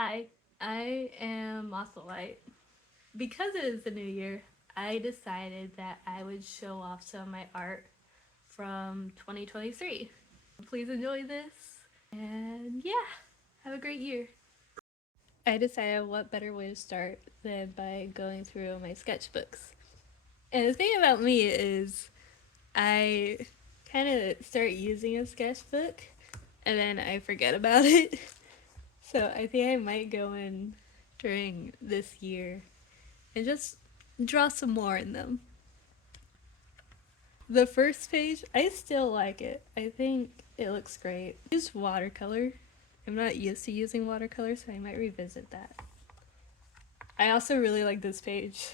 Hi, I am also Light. Because it is the new year, I decided that I would show off some of my art from 2023. Please enjoy this, and yeah, have a great year. I decided what better way to start than by going through my sketchbooks. And the thing about me is, I kind of start using a sketchbook and then I forget about it. So I think I might go in during this year and just draw some more in them. The first page, I still like it. I think it looks great. I use watercolor. I'm not used to using watercolor, so I might revisit that. I also really like this page.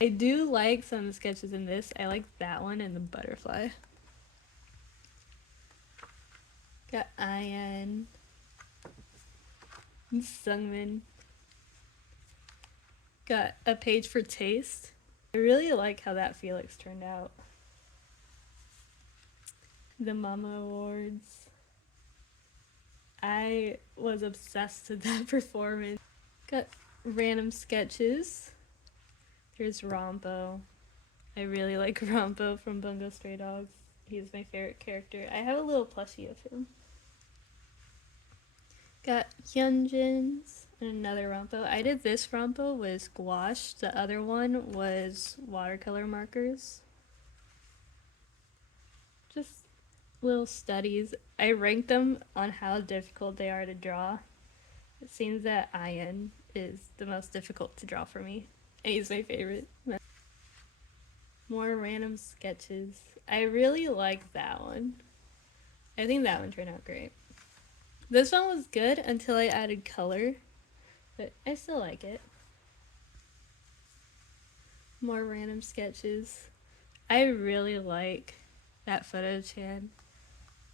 I do like some sketches in this. I like that one and the butterfly. Got Ian, Sungmin. Got a page for taste. I really like how that Felix turned out. The Mama Awards. I was obsessed with that performance. Got random sketches. There's Rompo. I really like Rompo from Bungo Stray Dogs. He's my favorite character. I have a little plushie of him. Got Hyunjin's and another Rompo. I did this Rompo with gouache. The other one was watercolor markers. Just little studies. I ranked them on how difficult they are to draw. It seems that Ian is the most difficult to draw for me. And he's my favorite. More random sketches. I really like that one. I think that one turned out great. This one was good until I added color, but I still like it. More random sketches. I really like that photo Chan,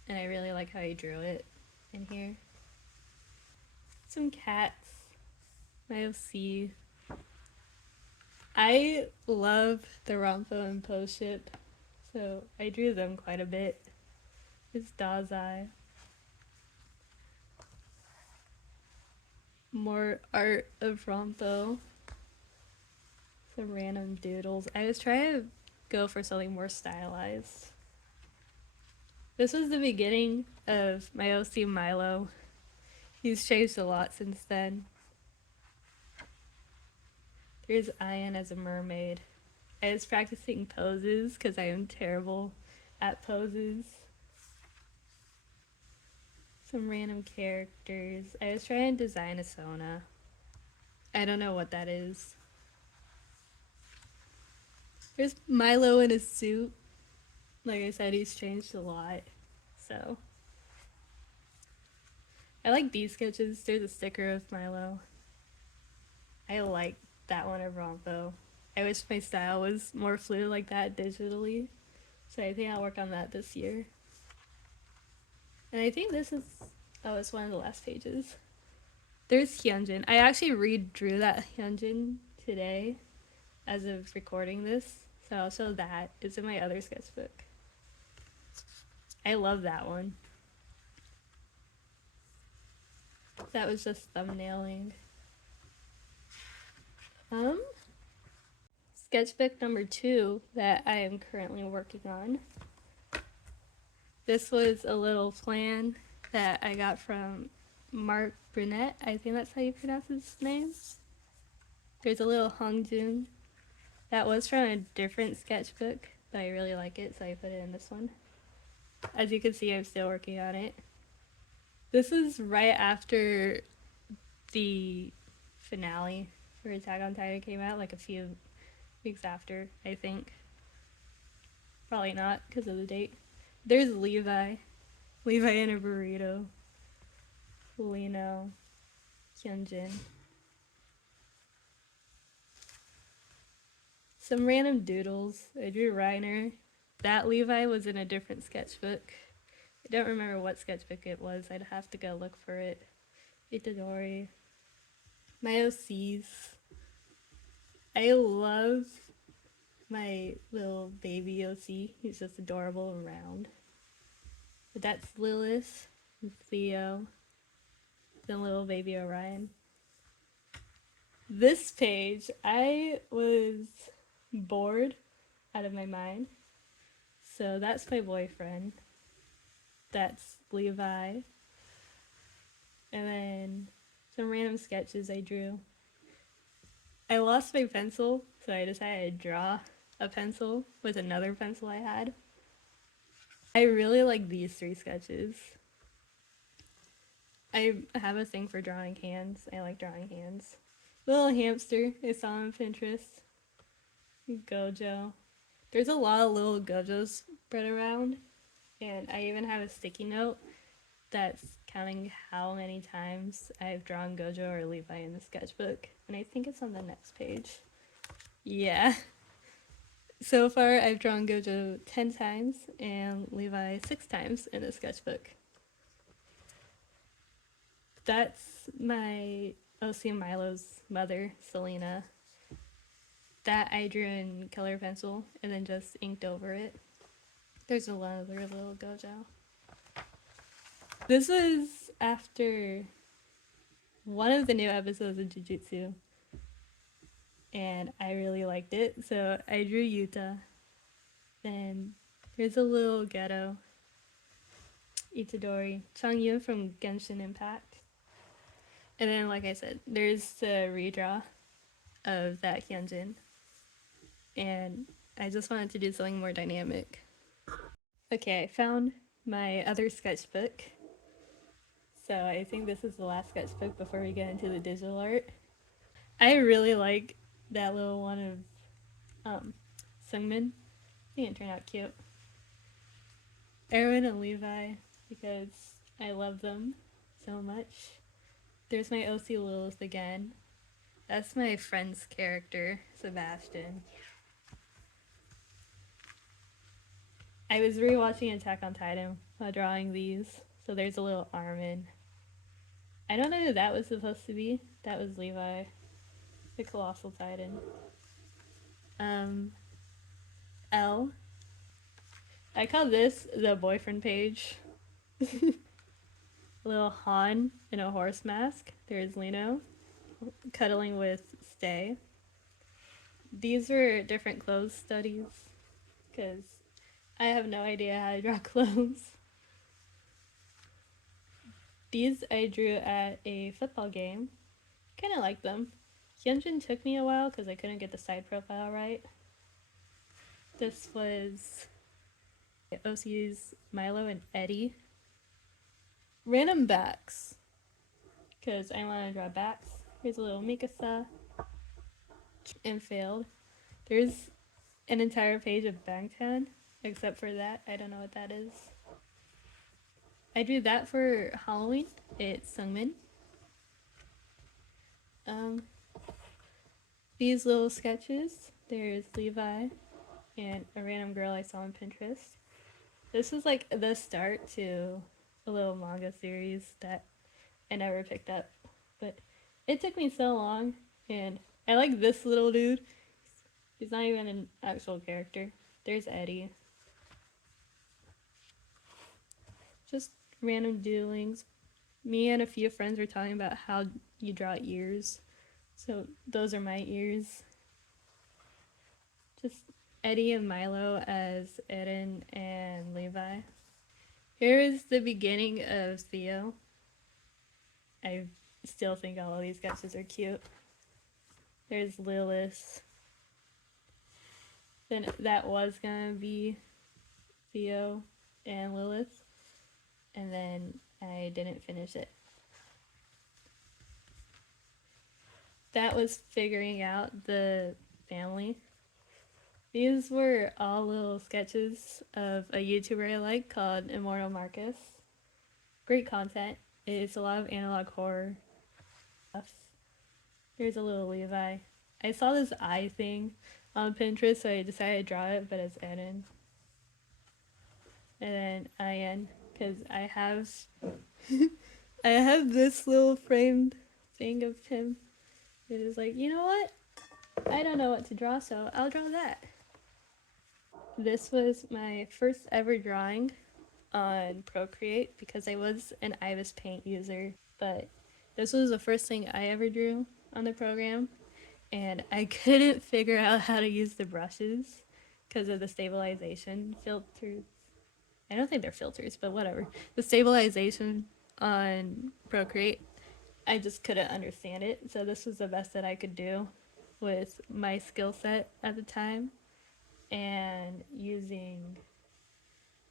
and I really like how he drew it in here. Some cats. My OC. I love the Rampo and Poe ship, so I drew them quite a bit. It's Dazai. More art of Rampo. Some random doodles. I was trying to go for something more stylized. This was the beginning of my OC Milo. He's changed a lot since then. Here's Ian as a mermaid. I was practicing poses because I am terrible at poses. Some random characters. I was trying to design a Sona. I don't know what that is. There's Milo in a suit. Like I said, he's changed a lot. So I like these sketches. There's a sticker of Milo. I like that one of Rompo. I wish my style was more fluid like that digitally. So I think I'll work on that this year. And I think this is, oh, it's one of the last pages. There's Hyunjin. I actually redrew that Hyunjin today as of recording this. So I'll show that. It's in my other sketchbook. I love that one. That was just thumbnailing. Sketchbook number 2 that I am currently working on. This was a little plan that I got from Mark Brunette. I think that's how you pronounce his name. There's a little Hongjun. That was from a different sketchbook, but I really like it, so I put it in this one. As you can see, I'm still working on it. This is right after the finale for Attack on Titan came out, like a few weeks after, I think. Probably not, because of the date. There's Levi. Levi in a burrito. Lino. Hyunjin. Some random doodles. I drew Reiner. That Levi was in a different sketchbook. I don't remember what sketchbook it was. I'd have to go look for it. Itadori. My OCs. I love my little baby OC. He's just adorable and round. But that's Lilith and Theo. than little baby Orion. This page, I was bored out of my mind. So that's my boyfriend. That's Levi. And then some random sketches I drew. I lost my pencil, so I decided to draw a pencil with another pencil I had. I really like these three sketches. I have a thing for drawing hands. I like drawing hands. Little hamster I saw on Pinterest. Gojo. There's a lot of little Gojos spread around, and I even have a sticky note that's counting how many times I've drawn Gojo or Levi in the sketchbook, and I think it's on the next page. Yeah. So far, I've drawn Gojo 10 times and Levi 6 times in the sketchbook. That's my OC Milo's mother, Selena. That I drew in color pencil and then just inked over it. There's a lot of other little Gojo. This was after one of the new episodes of Jujutsu, and I really liked it, so I drew Yuta. Then there's a little ghetto, Itadori, Changyun from Genshin Impact. And then, like I said, there's the redraw of that Hyunjin, and I just wanted to do something more dynamic. Okay, I found my other sketchbook. So I think this is the last sketchbook before we get into the digital art. I really like that little one of Sungmin. I think it turned out cute. Erwin and Levi, because I love them so much. There's my OC Lilith again. That's my friend's character, Sebastian. I was rewatching Attack on Titan while drawing these, so there's a little Armin. I don't know who that was supposed to be. That was Levi, the Colossal Titan. L. I call this the boyfriend page. Little Han in a horse mask. There's Lino cuddling with Stay. These were different clothes studies because I have no idea how to draw clothes. These I drew at a football game. Kind of like them. Hyunjin took me a while because I couldn't get the side profile right. This was OC's Milo and Eddie. Random backs, because I want to draw backs. Here's a little Mikasa. And failed. There's an entire page of Bangtan, except for that. I don't know what that is. I drew that for Halloween. It's Sungmin. These little sketches. There's Levi and a random girl I saw on Pinterest. This was like the start to a little manga series that I never picked up, but it took me so long, and I like this little dude. He's not even an actual character. There's Eddie. Just random doodlings. Me and a few friends were talking about how you draw ears, so those are my ears. Just Eddie and Milo as Eren and Levi. Here is the beginning of Theo. I still think all of these sketches are cute. There's Lilith. Then that was gonna be Theo and Lilith, and then I didn't finish it. That was figuring out the family. These were all little sketches of a YouTuber I like called Immortal Marcus. Great content. It's a lot of analog horror stuff. Here's a little Levi. I saw this eye thing on Pinterest, so I decided to draw it, but it's Eren. And then Ian, because I have I have this little framed thing of him. It is like, you know what? I don't know what to draw, so I'll draw that. This was my first ever drawing on Procreate because I was an Ibis Paint user, but This was the first thing I ever drew on the program, and I couldn't figure out how to use the brushes because of the stabilization filters. I don't think they're filters, but whatever. The stabilization on Procreate, I just couldn't understand it. So this was the best that I could do with my skill set at the time and using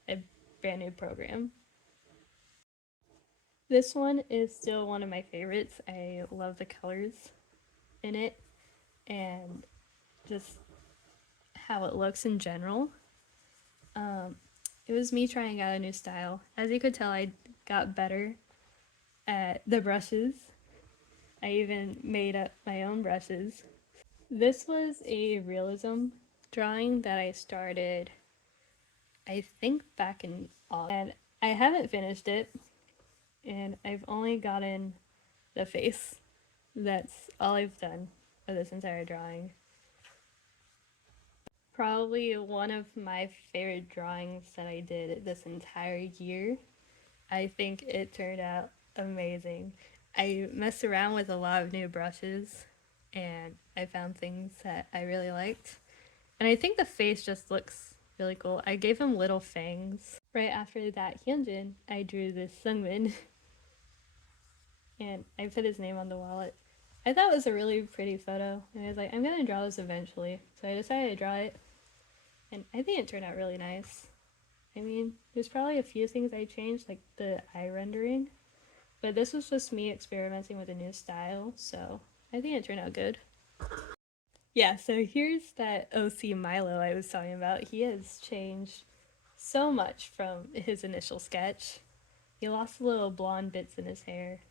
a brand new program. This one is still one of my favorites. I love the colors in it and just how it looks in general. It was me trying out a new style. As you could tell, I got better at the brushes. I even made up my own brushes. This was a realism drawing that I started, I think, back in August. And I haven't finished it, and I've only gotten the face. That's all I've done of this entire drawing. Probably one of my favorite drawings that I did this entire year. I think it turned out amazing. I messed around with a lot of new brushes and I found things that I really liked. And I think the face just looks really cool. I gave him little fangs. Right after that Hyunjin, I drew this Sungmin and I put his name on the wallet. I thought it was a really pretty photo and I was like, I'm gonna draw this eventually. So I decided to draw it and I think it turned out really nice. I mean, there's probably a few things I changed, like the eye rendering, but this was just me experimenting with a new style, so I think it turned out good. Yeah, so here's that OC Milo I was talking about. He has changed so much from his initial sketch. He lost the little blonde bits in his hair,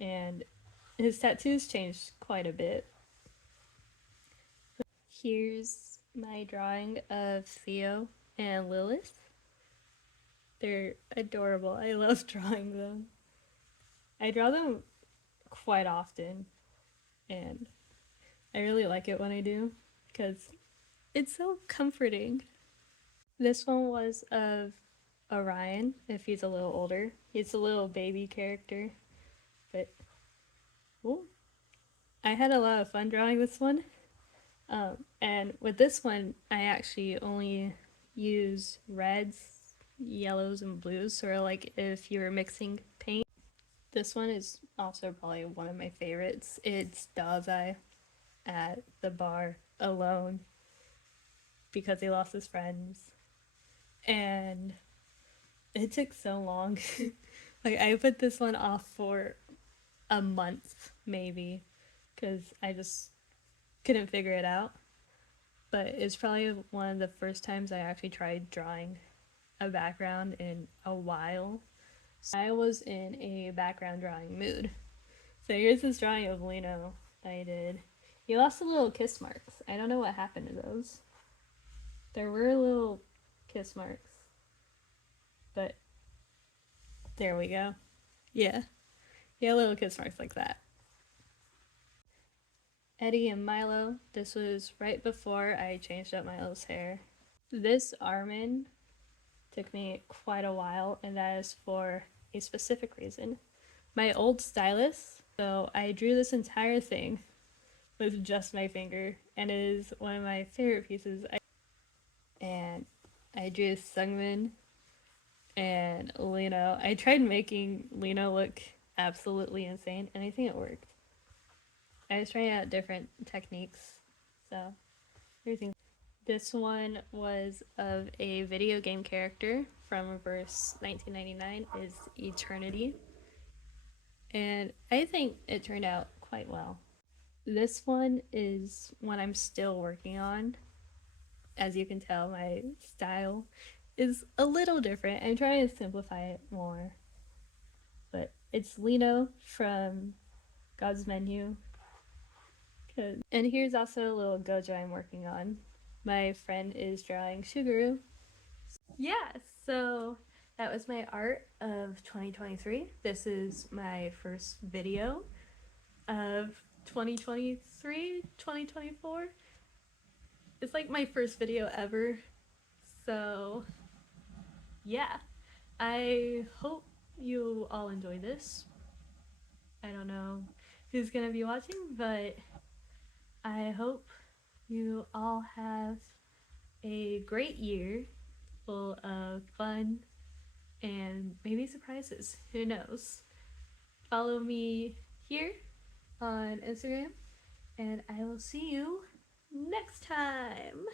and his tattoos changed quite a bit. Here's my drawing of Theo and Lilith. They're adorable. I love drawing them. I draw them quite often, and I really like it when I do because it's so comforting. This one was of Orion, if he's a little older. He's a little baby character, but ooh, I had a lot of fun drawing this one. And with this one, I actually only use reds, yellows, and blues, sort of like if you were mixing paint. This one is also probably one of my favorites. It's Dazai at the bar alone because he lost his friends. And it took so long. Like, I put this one off for a month, maybe, because I just couldn't figure it out. But it's probably one of the first times I actually tried drawing a background in a while. So I was in a background drawing mood. So here's this drawing of Lino that I did. He lost the little kiss marks. I don't know what happened to those. There were little kiss marks. But there we go. Yeah. Yeah, little kiss marks like that. Eddie and Milo. This was right before I changed up Milo's hair. This Armin took me quite a while, and that is for a specific reason. My old stylus, so I drew this entire thing with just my finger, and it is one of my favorite pieces. And I drew Sungmin and Lino. I tried making Lino look absolutely insane, and I think it worked. I was trying out different techniques, so everything. This one was of a video game character from Reverse 1999, is Eternity, and I think it turned out quite well. This one is one I'm still working on. As you can tell, my style is a little different. I'm trying to simplify it more. But it's Lino from God's Menu. And here's also a little gojo I'm working on. My friend is drawing Suguru. Yeah, so that was my art of 2023. This is my first video of 2023, 2024. It's like my first video ever. So yeah, I hope you all enjoy this. I don't know who's gonna be watching, but I hope you all have a great year full of fun and maybe surprises. Who knows? Follow me here on Instagram, and I will see you next time.